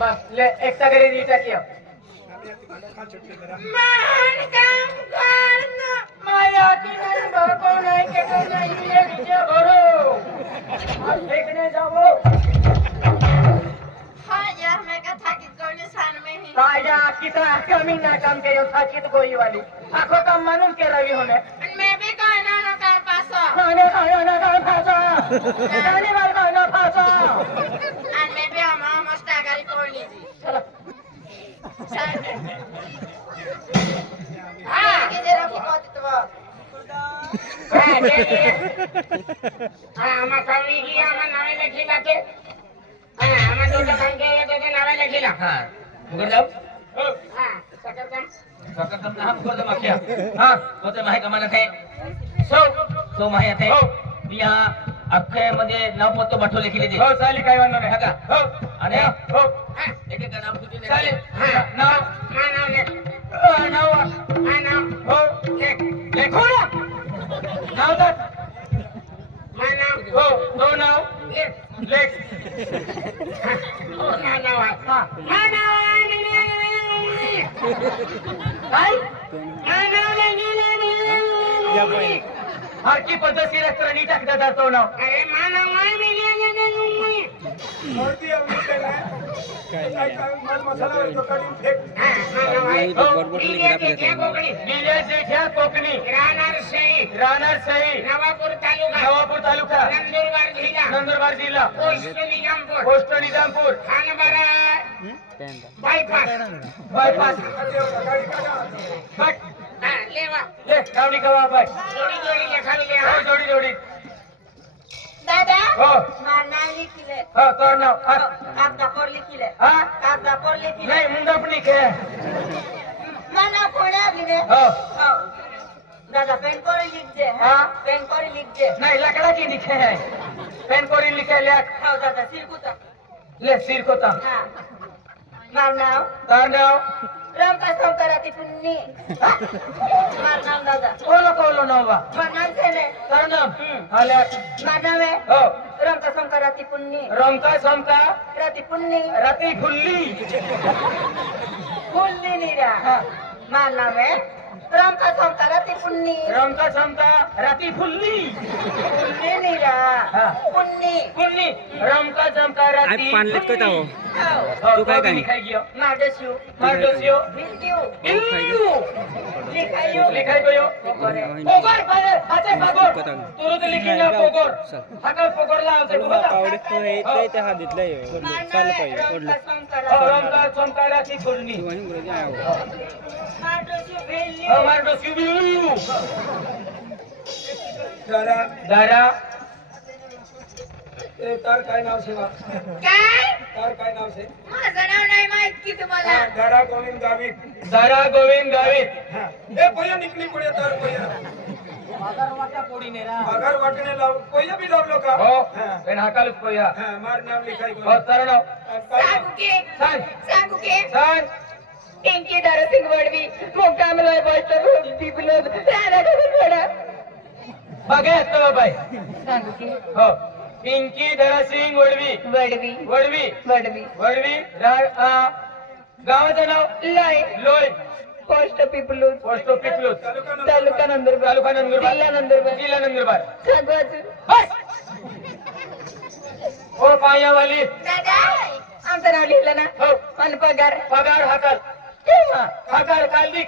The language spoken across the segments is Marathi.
बस ले एकटा करे रीटा किया मान काम करना माया की नहीं बाको नहीं के नहीं ये नीचे भरो और देखने जाओ हाँ यार मैं कहा कि कोई सान में ही ताजा कितना कमी ना काम के थाकी तो कोई वाली आखो काम मालूम के रवि होने मैं भी कोई ना कर पासा खाने खाया ना कर फासा खाने वाला खाना fossa and maybe I'm almost a guy for lazy. Ah, que जरा की बात तो हाँ हम कमी किया हम नावे लिखिला के हाँ हम दो काम के ये तो नावे लिखिला हाँ मुकर जाओ हाँ सकरदम ना हम मुकर दम क्या हाँ तो ते माहे कमाना थे सो माहे थे बिया अख्खे मध्ये नाव पत्तो बाठो लिखिले दे हो चाली काय वानो रे हका हो आणि हो एक एक नाव सुचू दे चालेल नाव नाव ले नाव हो लेखो ना नाव तर नाव हो दो नाव लेख हो नाव हां नाव काय नाव ले हर की पद्धतशीर असतं नीट टाकता जातो नाव अरे माना माय मोठी आवडते ना काय माल मसाला तो काढून फेक कोकणी राहणार सही नवापूर तालुका नंदुरबार जिल्हा पोस्ट निजामपूर बायपास लेवा ले गावडी कवा बाय जोडी जोडी दादा हो माना लिखिले हो तो नाव कागदा पर लिखिले हां कागदा पर लिखिले नहीं मुंडपनी के माना कोणा लिखिले हो हो दादा पेन पर लिख दे हां पेन पर लिख दे नहीं लकड़ा की लिखे है पेन कोरी लिखे ले हो दादा सिर कुता ले सिर को ता हां माना तांडव राम का संकराती पुन्नी मारना दादा कोलो नवा माना से ने तांडव आले माना में हो राम का संकराती पुन्नी रंका समका राती पुन्नी राती फुल्ली पुन्नी नीरा हां माना में राम का संकराती पुन्नी रंका समका राती फुल्ली पुन्नी नीरा हां पुन्नी पुन्नी रंका समका राती पानलेत का ताओ तू काय लिखाई गयो मार्डसियो विंडियो लिखायो लिखाई गयो पोगर पाले हाते पोगर तुरंत लिखी ना पोगर हाका पोगर लावते बघा पावडे तो हे ते हा दितलंय चाल पाहिजे पडलं रंका समका राती फुल्ली वही गुरुजी आयो मार्डसियो भेलियो हमार डोसियो दारा ए तार काय नाव से काय तार काय नाव से माझं नाव नाही माहित की तुम्हाला दारा गोविंद गावित दारा गोविंद गावित ए पोया निकली पुढे तार पोया अगर वाटा पोडी ने रा अगर वाटणे लाव पोया भी लावलो का हो पण हाकालच कोया हां मार नाव लिखाई हो तरण सांगू की सांग पिंकी दारसिंग वडवी मोकामलोय बस्ट पिपलोद राणा डबलवडा बघा तो बाई सांगू की हो पिंकी धरसिंग वडवी वडवी वडवी वडवी वडवी गावाचं नाव लय लोय पोस्ट पिपलोद पोस्ट पिपलूस तालुका नंदुरबार जिल्हा नंदुरबार जिल्हा नंदुरबार सांगू अजून ओ पायावाली दादा आमचं नाव लिहिलं ना हो मन पगार पगार हाकाल हाकाल कालदी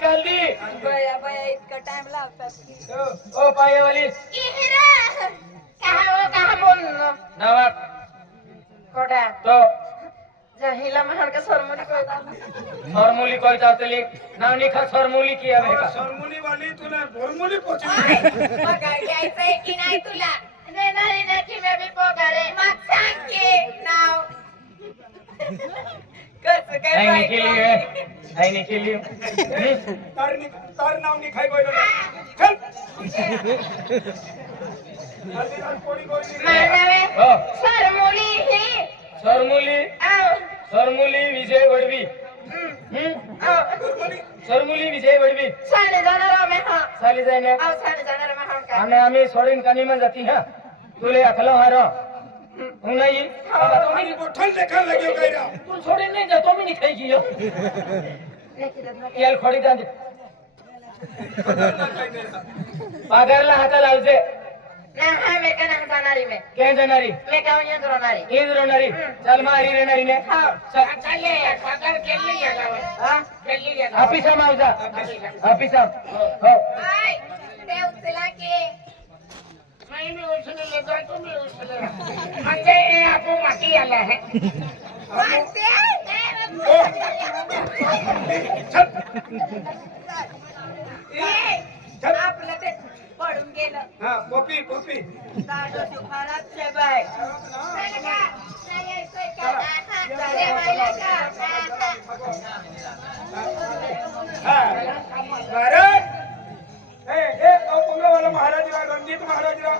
बया बया इतका टाइम लावतात ओ पायावाली कहा बोलणं नावा कोठा तो जहिला म्हणून का सरमुली कळतात फॉर्मुली कोई चावतली नाव लिखा फॉर्मुली की आहे का सरमुली वाली तुला भोरमुली पोची पगार घ्यायचंय की नाही तुला देणारी नक्की मी बी पगार आहे मग सांग की नाव कर नहीं केली नहीं केली तार नाव नि खाई गयो चल कोणी कोणी हो सरमुली ही सरमुली विजय वडवी सरमुली विजय वडवी साले जाणार आम्ही हा साली जायना साले जाणार आम्ही हा का आणि आम्ही सोडीन कानी में जाती हा तुले अखलो हारो हूं नहीं आणि बोठल देखा लाग्यो गयरा तू सोडीन नहीं जातो मी नहीं खाई गियो याल खोडी जांदे पागरला हाता लावजे ना हा मी का नाही जाणारी मी काय जाणारी मी गाव येऊन राहणारी येत राहणारी चल मारी रेणारी ने चालले पगार केली या गावात हा केली या गावात ऑफिसा मावजा ऑफिसा हो हाय ते उचला की मी उचलले लेतो तुम्ही उचलले म्हणजे हे आपो माती आला है माती आपलं ते पडून गेलं हा पपी पपी दादो सुखारात से बाय महाराज ए वाला महाराजराव रणजित महाराजराव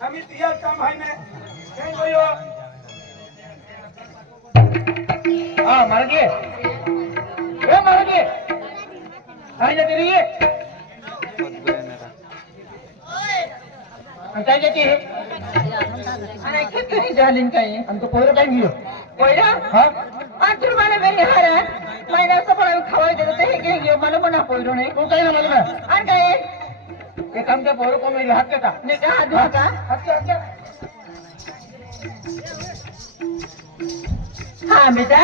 आम्ही तियाच काम आहे ना काय गयो हाँ मारगे ए मारगे काय जाती रही है काय जाती है आणि किती झालीन काही हमको पोरं काय गियो पहिला हाँ आखिर मला वेळी हारा महिन्याचं पण खवाय देतो ते हे घेऊ मला पण पोयरो नाही तू काय ना मला आणि काय एक आमच्या पोरं को मेरे हाथ का नाही का हात धुवा का अच्छा अच्छा हा बेटा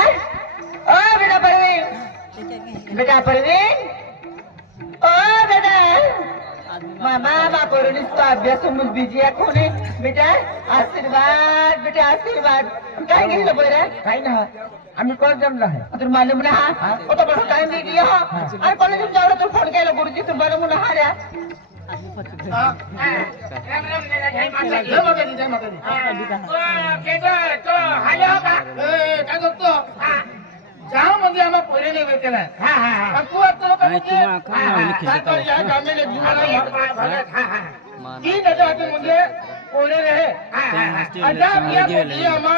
ओ बेटा परवीन बेटा परवीन ओ बेटा मामा बापोरून इसको अभ्यास मुझ बीजी है कोने बेटा आशीर्वाद बेटा आशीर्वाद काय गेलं बरं काय ना आम्ही कोण जमला है तुला मालूम ना हा ओ तो बड़ा टाइम दे दिया हा अरे कॉलेज में जाओ तो फोन केला गुरुजी तुम मालूम ना हा रे राम राम मेरा जय माता दी जय माता दी जय माता दी केतो तो हालो का काय करतो जाऊ म्हणजे आम्हाला पोरे नाही भेटला हा हा पण तू आता लोक म्हणजे या गामेले की त्याच्या हाती म्हणजे पोरे रहे अजा या बोली आम्हा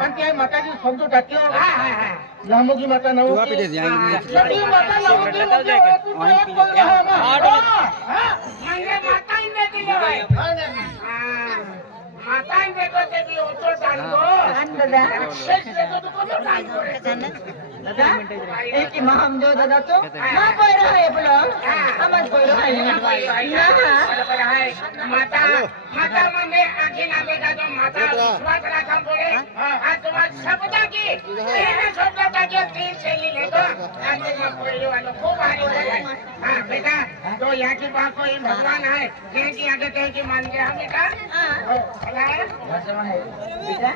पण त्या माताची समजू टाकली लांबोगी माता नऊ लकी माता नऊ की म्हणजे तू प्रयोग कर रहा है म्हणजे मातांनी दिलं आहे मातांनी को ते भी होतो टांगो दादा शेष देतो तो कोण टांगो दादा एक महाम जो दादा तो ना कोई रहा है बोलो समझ कोई रहा है ना बरोबर आहे माता माता म्हणजे आखी नामे का जो माता विश्वास रखा बोले आज तुम्हारा शब्द की तेरे शब्द का जो तीन शैली ले दो आज मैं कोई वाला खूब आने वाला है हां बेटा तो यहाँ की बात कोई भगवान है ये की आगे कहे कि मान गया हम बेटा बेटा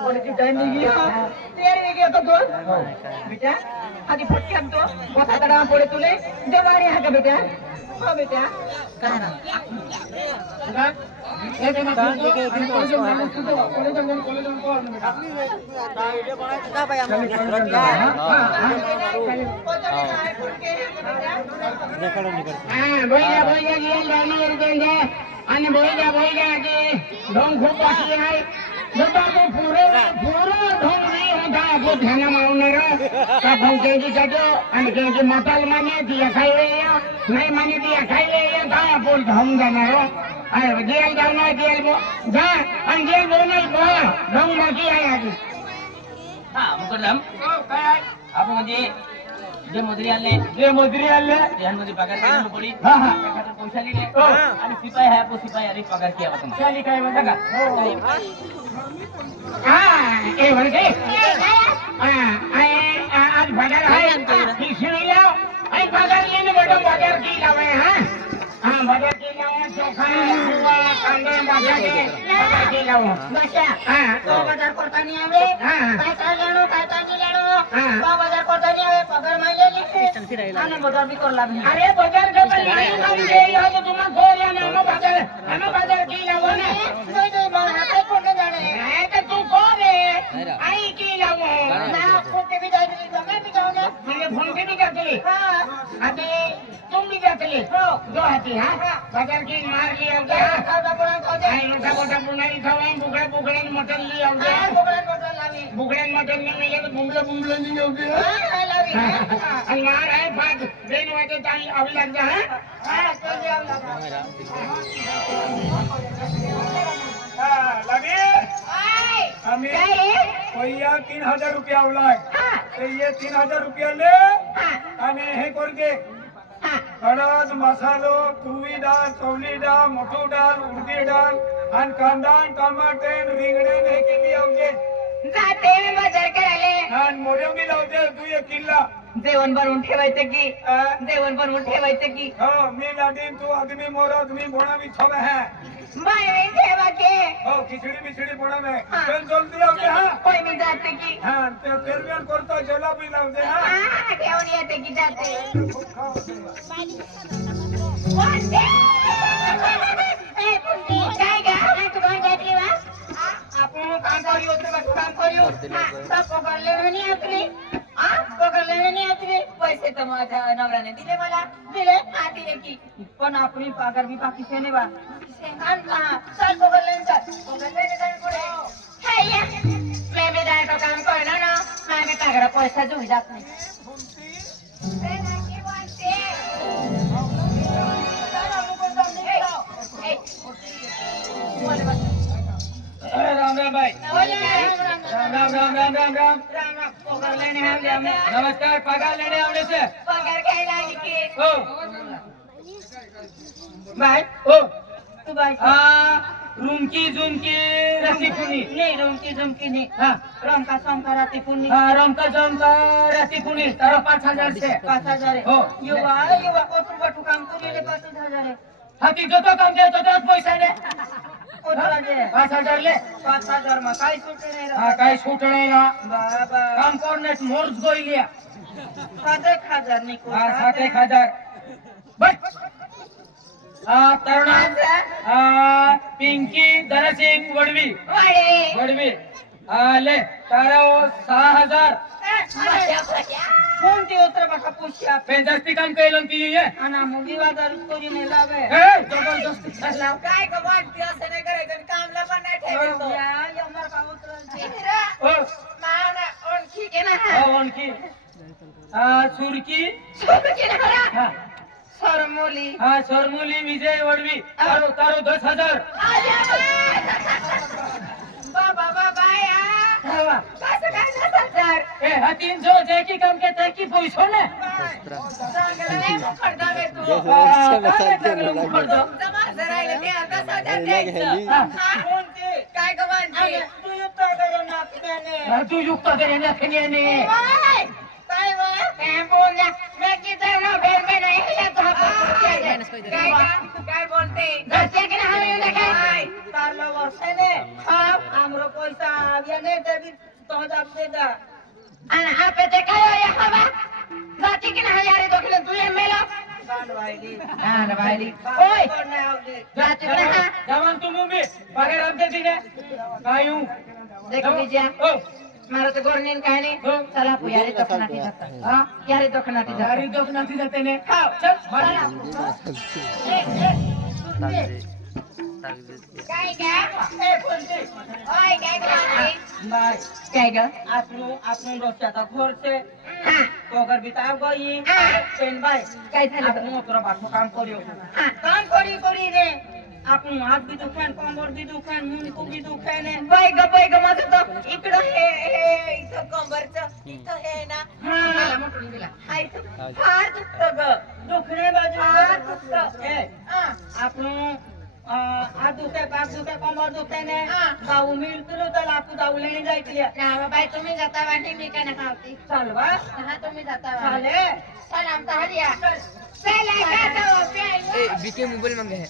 थोड़ी सी टाइम नहीं गया तेरे गया तो दो बेटा आधी फटके हम तो बहुत आदरा पड़े तुले जवानी है का बेटा हो बेटा आणि बोईजा की ढोंग खूप वाटली आहे जसा तो पुरे ढोंग नाही होता आपलं ध्यान मावणार का भंकेची सजो आणि केची मसाल माने ती खायला नाही माने ती खायला था आपण ढोंग जाणार अरे जेल जाणार जेल जा आणि जेल बोलणार बा ढोंग बाकी आहे आधी हा मुकदम आपण म्हणजे जे मजुरी आले यांमध्ये पगार केला पडी पैसा लिहिले आणि सिपाही आहे आपण सिपाही आधी पगार केला आपण काय म्हणता का ए म्हणजे आज बाजार आहे शिवला आणि बाजार येणे बेटा बाजार की लावे हा बाजार की लावे चोखा हुआ कांदे बाजार की लावे बसा तो बाजार करता नहीं आवे काय काय जानो काय काय नहीं जानो तो बाजार करता नहीं आवे पगार माइले लिखे आणि बाजार भी कर लावे अरे बाजार के नहीं समझे या तो तुम गोर या ना हम बाजार की लावे नहीं मार हाथ कोण जाने है तो तू कोण है आई की लावो ना कोटे भी जाई हाती जो हाती हा बाजार की मार ली आवते आई मोठा मोठा पुनारी खावाय बुगडे बुगडे मटन ली आवते बुगडे मटन ने मिले तो बुमले बुमले ली आवते आणि मार आहे फाट देन वाटे ताई आवी लग जा हा चल जाओ लगे हमें भैया 3000 रुपया आवलाय तो ये 3000 रुपया ले आणि हे करके हळद मसालो तुरी डाळ चवली डाळ मोठू डाळ उडदी डाळ आणि कांदा टमाटे रिंगणे हे किती आवजे जाते मी बाजार करायला आणि मोरंबी लावते तू एक किल्ला जेवण बनवून ठेवायचं की जेवण बनवून ठेवायचं की हो मी लाटीन तू आदमी मोरा तुम्ही बोणा भी छवे है बनवून ठेवायचे हो खिचडी बिचडी बोणा में चल जल्दी लावते हा होय मी जाते की हा ते पेरवेल करतो जेला भी लावते हा ठेवून येते की जाते काय गा तू कोण जाते वा आपण काम करू काम करू पकडले नाही आपली पकडले नाही आपली पैसे तर माझ्या नवऱ्याने दिले मला दिले दिले की पण आपली पगार बी बाकीचे नाही बा चल पकडले मैं भी दाय का काम करना ना मैं पगार पैसा देऊ जात नाही राम राम भाई राम राम राम राम राम राम पगार लेने आले आम्ही नमस्कार पगार लेने आवडे से पगार घ्यायला आली की हो बाय हो तू बाय रुमकी झुमकी रसी पुनी नहीं रुमकी झुमकी नहीं हाँ रंका समका राती पुनी रमका जमका रसी पुनी तारा 5000 से 5000 हो युवा कोण बटू काम करू 5000 है हाती जो तो काम देतो तोच पैसा दे कोणला दे 5000 ले 5000 मा काय सुटे नाही हा काय सूट नाही ना बाबा काम करने मोर्स गोइलिया 7000 नहीं को 7000 बस तरुणा पिंकी धनसिंग वडवी वडवी ले तारा 6000 कोणती उतर बका पुष्या पेंजास्ती काम केलं की ये आणि मग विवादार कोणी नाही लावे जबरदस्ती चालला काय ग वाटते असं नाही करायचं कामला पण नाही ठेवायचं या यमर का उतर हो मावना ओळखी के ना आणखी सुरकी ना सरमोली सरमुली विजय वडवी तारो तारो 10000 बाबा बाबा या कसं काय 10000 ए हा 300 जे की काम के ते की पैसो ने चांगलं नाही मुखडदा वे तू जमा राहिले ते आता 10000 द्यायचं कोणते काय गवांचे तू युक्त करून नाकण्याने तू युक्त करे नाखण्याने काय काय बोलल्या मैं किधर ना घर में नहीं है तो काय बोलते घरचे की नाही काय तारला वर्षाने हमरो पैसा आविया ने देबी तो जाप दे दा आणि हा पे ते काय या बाबा जाती की नाही यारे दोखले तू ये मेला बांधवायली ओय जाती की नाही जवान तू मुंबई पगार आमचे दिने कायू देखो लीजिए ओ मारो तो गोरनीन कहने चला पु यारे दखनाती जाता हां यारे दखनाती जाता यारी दखनाती जाते ने चल काय काय ए कोणते ओय काय काय बाय काय ग आपण रोजचा खर्च हां पगार बिता गई पेन बाय काय झालं आपण मोटर बाटो काम करियो काम करी रे आपण हात बी दुखान कंबर बी दुखान मुंडको बी दुखान बाय ग माझं तर इकडं हे इथं कंबरचं इथं हे ना मला मोठून दिला हाय फार दुखतं ग दुखणे बाजू फार दुखतं ए आपण हात दुखते पाक दुखते कंबर दुखते ने भाऊ मिळतो तर आपू जाऊ लेणी जायची बाय तुम्ही जाता वाटी मी काय ना खावती चल बा हा तुम्ही जाता चाले चल आमचा हरिया चल का तो बीके मोबाईल मांगे